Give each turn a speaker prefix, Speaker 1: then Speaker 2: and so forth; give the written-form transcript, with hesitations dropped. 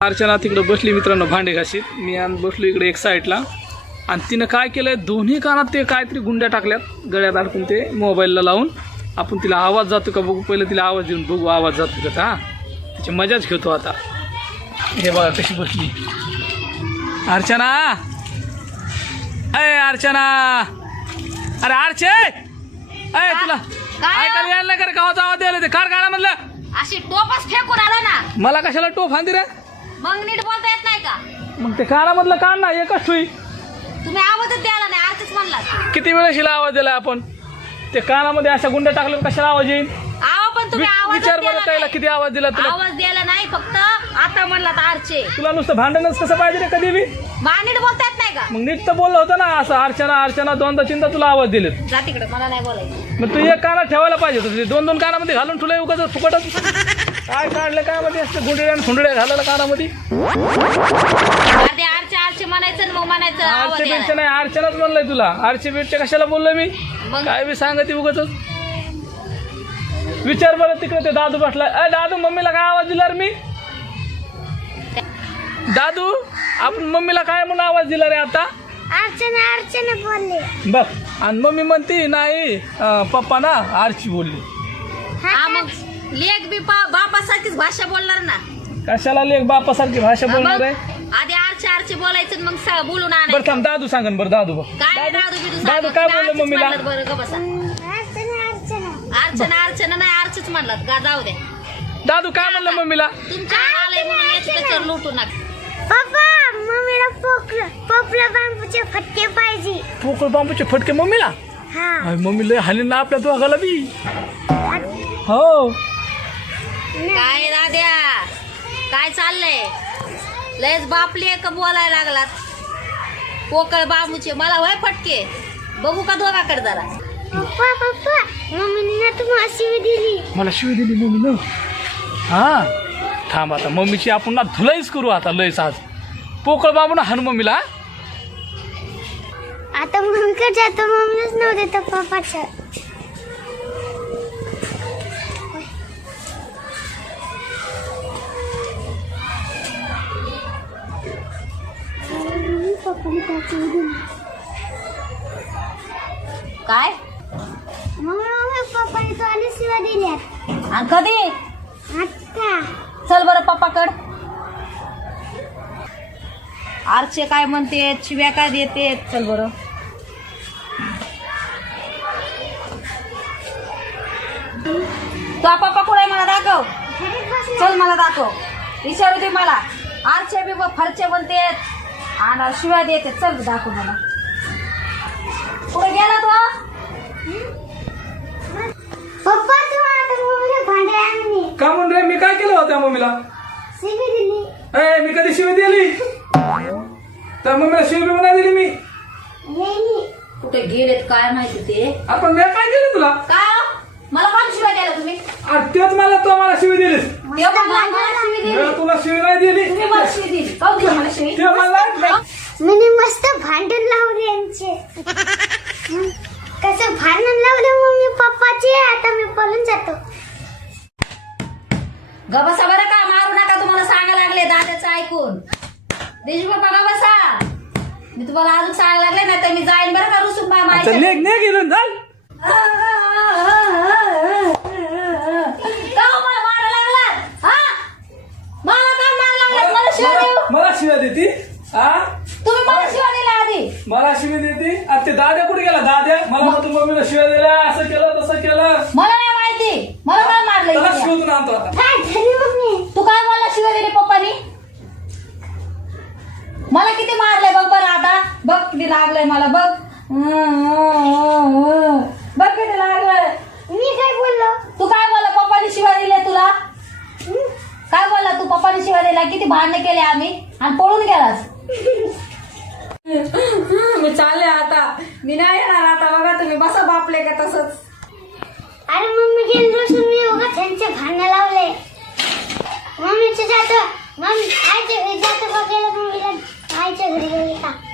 Speaker 1: अर्चना तिकडे बसली मित्रांनो भांडे घाशीत. मी बसलो इकडे एक साईडला आणि तिनं काय केलंय दोन्ही कानात ते काहीतरी गुंड्या टाकल्यात गळ्यात अडकून ते मोबाईलला लावून. आपण तिला आवाज जातो का बघू, पहिलं तिला आवाज देऊन बघू आवाज जातो का. हां तिची मजाच घेतो आता. हे बघा कशी बसली अर्चना. अय अर्चना, अरे अर्चे अय तुला ऐकायला यायला नाही का गावाचा आवाज द्यायला ते कार गाणं म्हणलं
Speaker 2: अशी टोपच फेकून आला ना.
Speaker 1: मला कशाला टोप हांदी रे.
Speaker 2: मग नीट बोलता येत नाही का.
Speaker 1: मग ते कानामधलं काढ ना एकच ठुई.
Speaker 2: तुम्ही आवाजच द्यायला नाही आरतीच म्हणला.
Speaker 1: किती वेळेशीला आवाज दिला आपण. ते कानामध्ये अशा गुंड्या टाकल्यावर कशाला आवाज येईल.
Speaker 2: आवा पण तुम्ही आवाज
Speaker 1: विचार बरं त्याला किती आवाज दिला तुला.
Speaker 2: आवाज द्यायला नाही फक्त आता म्हणला तर आरचे.
Speaker 1: तुला नुसतं भांडणच कसं पाहिजे रे कधी बी.
Speaker 2: मग नीट बोलता येत नाही का.
Speaker 1: मग नीट तर बोललं होतं ना असं अर्चना अर्चना दोनदा चिंता तुला आवाज दिलेत.
Speaker 2: जा तिकडे मला नाही बोलायचं.
Speaker 1: मग तू एक कानात ठेवायला पाहिजे होतं. दोन दोन कानामध्ये घालून ठेवलंय उगाच फुकटच. काय काढलं कानामध्ये असतं गुंडे आणि फुंडड्या घालायला कानामध्ये.
Speaker 2: आधी आरचे आरचे म्हणायचं मग म्हणायचं आवाज
Speaker 1: आरचे
Speaker 2: द्यायला.
Speaker 1: बिरचे नाही अर्चनाच म्हणलंय तुला. आरचे बिरचे कशाला बोललोय मी.
Speaker 2: मग
Speaker 1: काय बी सांगते उगाच. विचार बरं तिकडे ते दादू बसलाय. अय दादू मम्मीला काय आवाज दिला रे मी. दादू आपण मम्मीला काय म्हणून आवाज दिला रे आता.
Speaker 2: अर्चना अर्चना बोलले
Speaker 1: बघ आणि मम्मी म्हणती नाही पप्पा ना आरची बोलली.
Speaker 2: हा मग लेख बी बापासारखीच भाषा बोलणार ना.
Speaker 1: कशाला लेख बापासारखी भाषा बोलणार आहे.
Speaker 2: आधी आरचे आरचे बोलायचं मग बोलून
Speaker 1: बरं
Speaker 2: आणायचं.
Speaker 1: थांब दादू सांगन बरं दादू बघ.
Speaker 2: काय दादू बिदू
Speaker 1: दादू काय बोलले मम्मीला.
Speaker 2: बरं ग बसा. अर्चना अर्चना नाही आरचीच म्हणलात का जाऊ दे.
Speaker 1: दादू काय म्हणलं मम्मीला.
Speaker 2: तुमच्या आलंय म्हणून याची त्याच्यावर लुटू नका.
Speaker 3: पप्पा मम्मीला पोपला बांबूचे फटके पाहिजे.
Speaker 1: पोकळ बांबूचे फटके मम्मीला.
Speaker 3: हा
Speaker 1: अय, मम्मी लय हाली ना आपल्या दोघाला बी. हो
Speaker 2: काय दाद्या काय चाललंय. लयच बापली का बोलायला लागलात. पोकळ बांबूचे मला वय फटके बघू का दोघाकडे जरा.
Speaker 3: पप्पा पप्पा मम्मीने ना तुम्हाला शिवी दिली.
Speaker 1: मला शिवी दिली मम्मीनं. हा थांब आता मम्मीची आपण ना धुलाईच करू आता लयच आज. पोकळ बांबू ना हान मम्मीला.
Speaker 3: आता मम्मीकडे जातो मम्मीलाच नाव देतो पप्पाचं.
Speaker 2: काय
Speaker 3: मम्मी पप्पाने तो आली शिवा दिल्या.
Speaker 2: आणि कधी
Speaker 3: आता
Speaker 2: चल बरं पप्पाकड. आरचे काय म्हणते शिव्या काय देते चल बरं. तो पप्पा कुठे मला दाखव. चल मला दाखव. विचारू दे मला. आरचे बी फरचे म्हणते आणि शिव्या देते. चल दाखव मला. कुठे गेला तो.
Speaker 3: पप्पा तू आता मम्मीला भांडे आणली
Speaker 1: का म्हणून रे मी काय केलं होतं मम्मीला.
Speaker 3: शिवी दिली.
Speaker 1: अय मी कधी शिवी दिली. तर मम्मीला शिवी बी म्हणा दिली मी.
Speaker 3: नेली.
Speaker 2: कुठे गेलेत काय माहिती ते.
Speaker 1: आपण मी काय केलं तुला.
Speaker 2: काय मला कोण शिव्या द्यायला तुम्ही.
Speaker 1: तेच मला तो मला शिवी दिलीस.
Speaker 2: तेव्हा मला शिवी दिली.
Speaker 1: मी तुला शिवी नाही दिली.
Speaker 2: तुम्ही मला शिवी दिली. काहून दिली मला शिवी.
Speaker 1: ते मला
Speaker 3: मी मस्त भांडण लावले यांचे. कसं भांडण लावलं मम्मी पप्पाचे. आता मी पळून जातो.
Speaker 2: गबसा बरं का मारू नका तुम्हाला सांगायला लागले दादाचं ऐकून. देशू पप्पा गबसा. मी तुम्हाला अजून सांगायला लागले नाही तर मी जाईन बरं का रुसून मामाच्या.
Speaker 1: गेलं झाल.
Speaker 2: का मला मारायला लागलात. हा मला का मारायला लागलात. मला शिव्या देऊ.
Speaker 1: मला शिव्या देती. हा
Speaker 2: तुम्ही मला शिव्या दिल्या आधी.
Speaker 1: मला शिवी देते. आता ते दाद्या कुठे गेला. दाद्या मला म्हणतो मम्मीला शिव्या दिल्या असं केलं तसं केलं.
Speaker 2: मला नाही माहिती. मला काय मारलं
Speaker 1: त्याला
Speaker 2: इथे?
Speaker 1: शोधून आणतो आता.
Speaker 3: काय झाली मम्मी.
Speaker 2: तू काय बोलला शिव्या दिली पप्पानी. मला किती मारलंय बघ बरं आता. बघ किती लागलंय मला बघ. बघ किती लागलंय.
Speaker 3: मी काय बोललो.
Speaker 2: तू काय बोलला पप्पानी शिव्या दिल्या तुला. काय बोलला तू पप्पानी शिव्या दिल्या. किती भांडणे केले आम्ही आणि पळून गेलास. मी चालले आता. मी नाही येणार आता. बघा तुम्ही बसा बापले का तसंच.
Speaker 3: अरे मम्मी गेली रोसून मी उगाच त्यांचे भांडण लावले. मम्मीचे जातो. मम्मी आईच्या घरी जातो बघायला. मम्मीला आईच्या घरी गेली का.